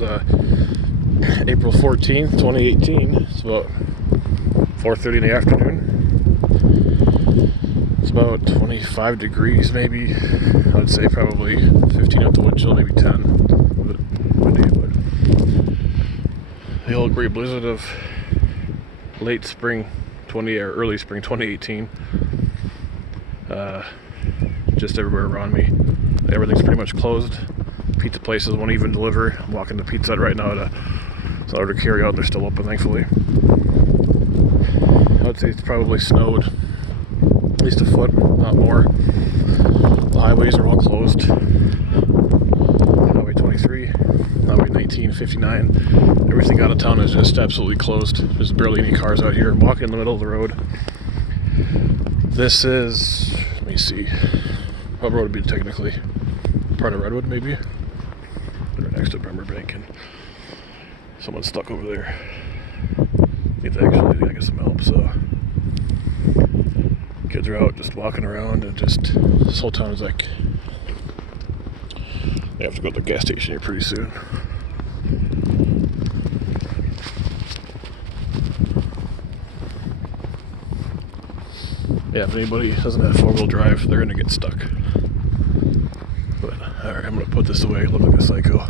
is April 14th, 2018. It's about 4:30 in the afternoon. It's about 25 degrees, maybe. I would say probably 15 at the wind chill, maybe 10. Windy, but the old great blizzard of late spring or early spring 2018. Just everywhere around me. Everything's pretty much closed. Pizza places won't even deliver. I'm walking to Pizza Hut right now to order carry out. They're still open, thankfully. I would say it's probably snowed at least a foot, not more. The highways are all closed. Highway 23, Highway 19, 59. Everything out of town is just absolutely closed. There's barely any cars out here. I'm walking in the middle of the road. This is, let me see, what road would be technically? Part of Redwood, maybe? Right next to Bremer Bank, and someone's stuck over there. Need to actually get some help, so kids are out just walking around, and just this whole town is like, they have to go to the gas station here pretty soon. Yeah, if anybody doesn't have four-wheel drive, they're gonna get stuck. But alright, I'm gonna put this away. Look like a psycho.